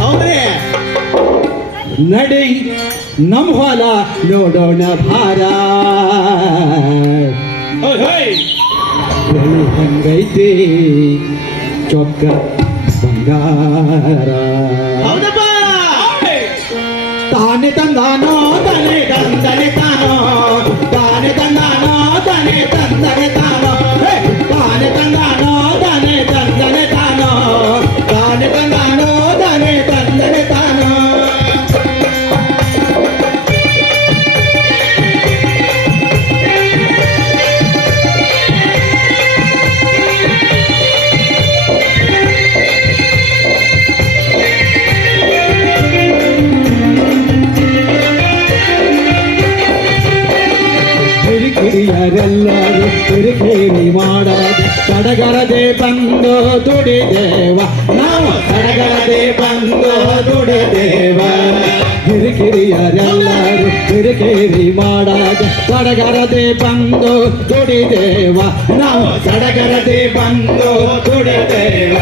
ಹೌದ್ರಿ ನಡಿ ನಮ್ಮ ಹೊಲ ನೋಡೋಣ ಭಾರ ಬೆಳಿ ಹಂಗೈತಿ ಚೊಕ್ಕ ಬಂಗಾರ ತಾನೆ ತಂದಾನೋ ತನೆ ತಂದನೆ ತಾನೋ ತಾನೆ ತಂದಾನೋ ತನೆ ತಂದನೆ ತಾನೋ ತಾನೆ ತಂದಾನೋ ತನೆ ತಂದನೆ ತಾನೋ ತಾನೆ ತಂದಾನೋ ತನೆ ತಂದನೆ ತಾನೋ ಹಿರಿಯರೆಲ್ಲರೂ ಕಿರಿಕಿರಿ ಮಾಡೋದು ಸಡಗರದೆ ಬಂದು ದುಡಿದೇವ ನಾವು ಸಡಗರದೆ ಬಂದು ದುಡಿದೇವ ಹಿರಿಕಿರಿಯರೆಲ್ಲರೂ ಕಿರಿಕಿರಿ ಮಾಡೋದು ಸಡಗರದೆ ಬಂದು ದುಡಿದೇವ ನಾವು ಸಡಗರದೆ ಬಂದು ದುಡಿದೇವ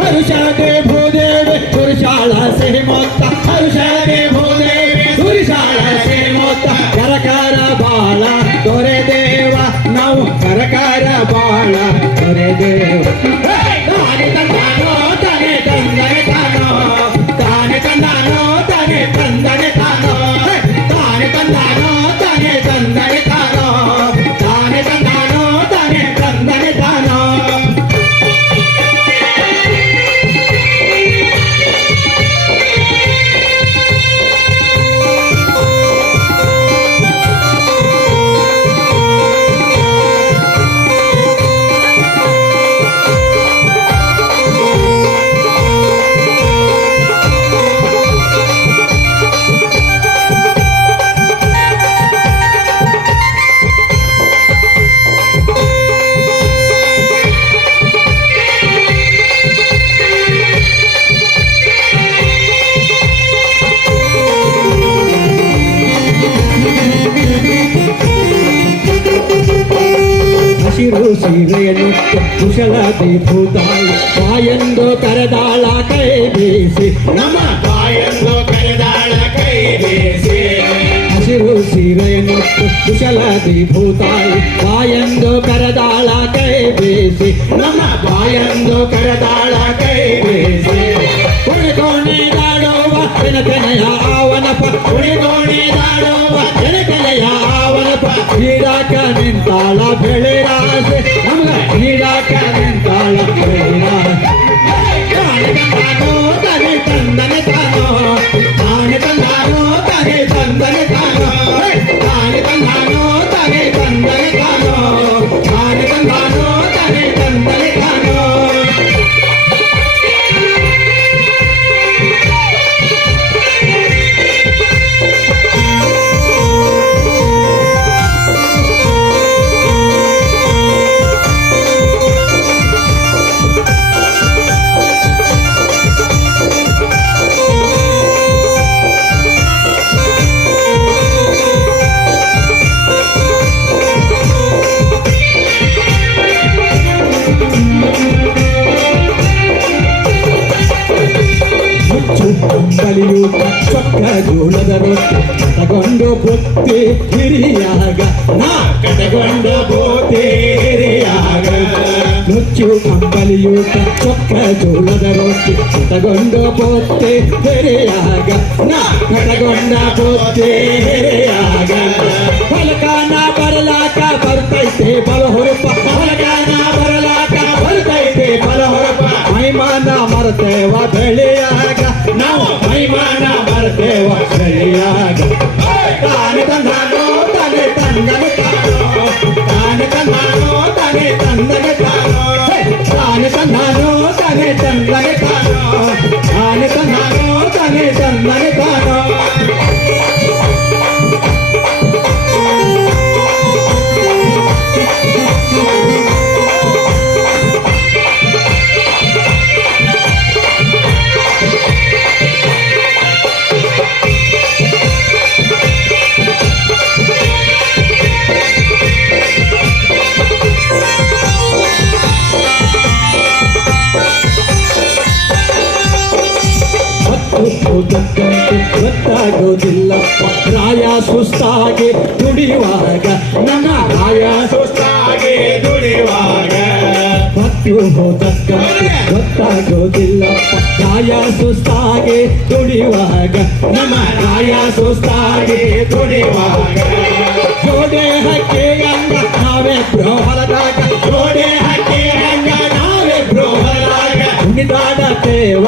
ಹರುಷಾದೆ ಭೂದೇವಿ ಸುರಿಶಾಳ ಸಿಹಿ ಮೊತ್ತ ಹರುಷಾದೆ ಭೂದೇವಿ ಸುರಿಶಾಳ ಸಿಹಿ ಮೊತ್ತ ಕರಕಾರ ಬಾಳ ತೊರೆದೇವ ನಾವು ಕರಕಾರ ಬಾಳ ತೊರೆದೇವ ತಾನೆ ತಂದಾನೋ ತಾನೆ ತಂದನೆ ತಾನೋ ತಾನೆ ತಂದಾನೋ ತಾನೆ ತಂದನೆ ತಾನೋ ತಾನೆ ತಂದಾನೋ ತಾನೆ ತಂದನೆ ತಾನೋ ತಾನೆ ತಂದಾನೋ ತಾನೆ ತಂದನೆ ತಾನೋ ಹಸಿರು ಸೀರೆಯನ್ನು ಕುಶಲತೆ ಭೂತಾಯಿ ಬಾಯೆಂದು ಕರೆದಾಳ ಕೈ ಬೀಸಿ ನಮ್ಮ ಬಾಯೆಂದು ಕರೆದಾಳ ಕೈ ಬೀಸಿ ಹಸಿರು ಸೀರೆಯನ್ನು ಕುಶಲತೆ ಭೂತಾಯಿ ಬಾಯೆಂದು ಕರೆದಾಳ ಕೈ ಬೀಸಿ ನಮ್ಮ ಬಾಯೆಂದು ಕರೆದಾಳ ಕೈ ಬೀಸಿ ಕುಣಿದಾಡುವ ಜನತೆನೆಯ ಆವನಪ ಕುಣಿದಾಡುವ ಜನತೆನೆಯ ಆವನಪ ನೀಡಾಕ ನಿಂತಾಳ ಬೆಳೆರಾಸೆ ನಮ್ಗ ನೀಡಾಕ ನಿಂತಾಳ ಬೆಳೆರಾಸೆ ತಾನೆ ತಂದನೆ ತಾನೋ ತಾನೆ ತಂದಾನೋ ತಾನೆ ತಂದನೆ ತಾನೋ ತಾನೆ ತಂದಾನೋ ತಾನೆ ತಂದನೆ ತಾನೋ ತಾನೆ ತಂದಾನೋ ತಾನೆ ತಂದನೆ ತಾನೋ ಕಂಬಳಿಯೂಟ ಚೊಕ್ಕ ಜೋಳದ ರೊಟ್ಟಿ ಕಟಗೊಂಡು ಬೊತ್ತಿ ಹಿರಿಯಾಗ ನಾ ಕಟಗೊಂಡು ಬೋತಿ ಹಿರಿಯಾಗ ನುಚ್ಚು ಕಂಬಳಿಯೂಟ ಚೊಕ್ಕ ಜೋಳದ ರೊಟ್ಟಿ ಕಟಗೊಂಡು ಬೊತ್ತಿ ಹಿರಿಯಾಗ ನಾ ಕಟಗೊಂಡ ಬೋತಿ ಹಿರಿಯಾಗ ಹೊಲಕಾನ ಬರಲಾಕ ಬರ್ತೈತೆ ಬಲ ಹೊರಪ ಹೊಲಕಾನ ಬರಲಾಕ ಬರ್ತೈತೆ ಬಲ ಹೊರಪ ಮೈಮಾನ ಮರತೇವ ಬೆಳೆಯಾಗ ನಾವು ಮೈಮಾನ ಮರತೇವ ಬೆಳೆಯಾಗ ತಾನೆ ತಂದಾನೋ ತಾನೆ ತಂದನೆ ತಾನೋ ತಾನೆ ತಂದಾನೋ ತಾನೆ ತಂದನೆ ತಾನೋ ತಾನೆ ತಂದಾನೋ ತಾನೆ ತಂದನೆ ತಾನೋ ತಾನೆ ತಂದಾನೋ ತಾನೆ ತಂದನೆ ತಾನೋ ತಕ್ಕಂತೆ ಗೊತ್ತಾಗೋದಿಲ್ಲಪ್ಪ ರಾಯ ಸುಸ್ತಾಗಿ ದುಡಿಯುವಾಗ ನನ್ನ ರಾಯ ಸುಸ್ತಾಗಿ ದುಡಿಯುವಾಗ ಹೊತ್ತು ತಕ್ಕಂತೆ ಗೊತ್ತಾಗೋದಿಲ್ಲಪ್ಪ ರಾಯ ಸುಸ್ತಾಗಿ ದುಡಿಯುವಾಗ ನಮ್ಮ ರಾಯ ಸುಸ್ತಾಗಿ ದುಡಿಯುವಾಗ ಜೋಡೆ ಹಕ್ಕಿ ಅಂಗ ನಾವೇ ಹೊಲದಾಗ ಜೋಡೆ ಹಕ್ಕಿ ಹಂಗ ನಾವೇ ಬ್ರೋಹರಾಗ ಕುಣಿದಾಡತೇವ